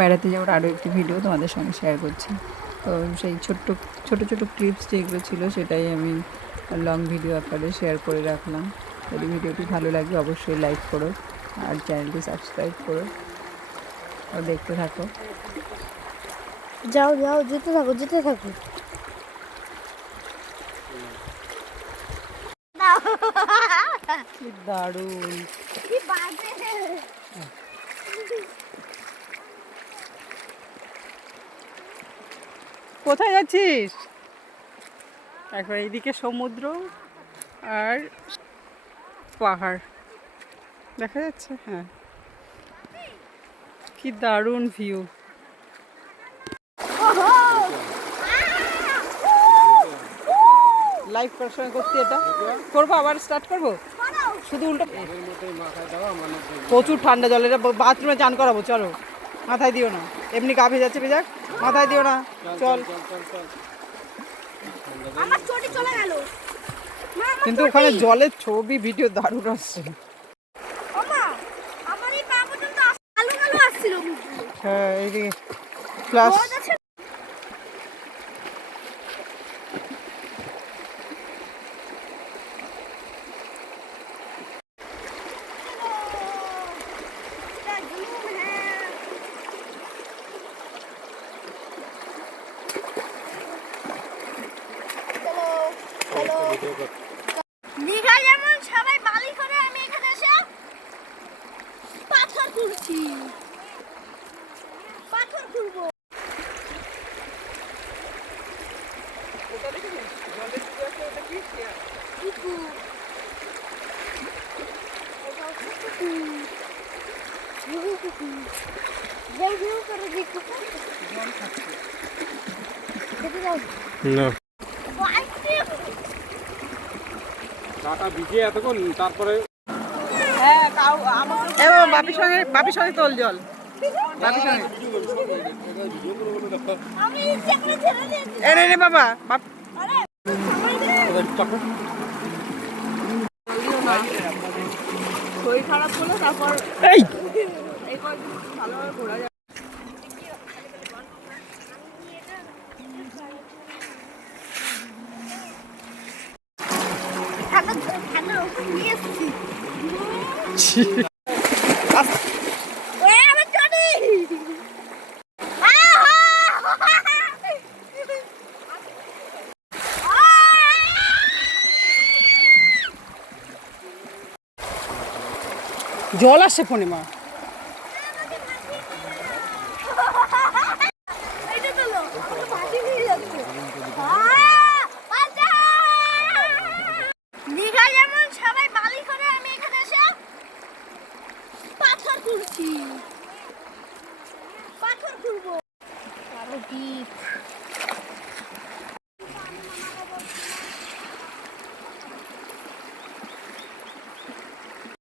বেড়াতে যাওয়ার আরও একটি ভিডিও তোমাদের সঙ্গে শেয়ার করছি। তো সেই ছোট্ট ছোটো ছোটো ক্লিপস যেগুলো ছিল সেটাই আমি লং ভিডিও আকারে শেয়ার করে রাখলাম। যদি ভিডিওটি ভালো লাগে অবশ্যই লাইক করো আর চ্যানেলটি সাবস্ক্রাইব করো। আর দেখতে থাকো। যাও যাও, যেতে থাকো যেতে থাকো। কি দারুণ! কোথায় যাচ্ছিস? একবার এইদিকে সমুদ্র আর পাহাড় দেখা যাচ্ছে। হ্যাঁ, কি দারুণ ভিউ! লাইভ করার সময় করছি, এটা করবো, আবার স্টার্ট করবো। শুধু উল্টো প্রচুর ঠান্ডা জল, এটা বাথরুমে চান করাবো। চলো, মাথায় দিও না, এমনি গা ভেজাচ্ছে, ভেজাক, মাথায় দিও না। চল। কিন্তু ওখানে জলের ছবি ভিডিও দারুণ আসছে। হ্যাঁ, এইদিকে প্লাস দীঘা যেমন সবাই বালি করে, আমি এখানে এসে পাথর তুলছি, পাথর তুলবো। তারপরে বাপির সঙ্গে তোল জল, বাপির সঙ্গে এনে বাবা। শরীর খারাপ করলে তারপর এই ভালোভাবে ঘোরা যায়। জল আসছে ফোনে মা। দীঘা যেমন সবাই বালি করে, আমি এখানে এসে পাথর তুলছি, পাথর তুলবো।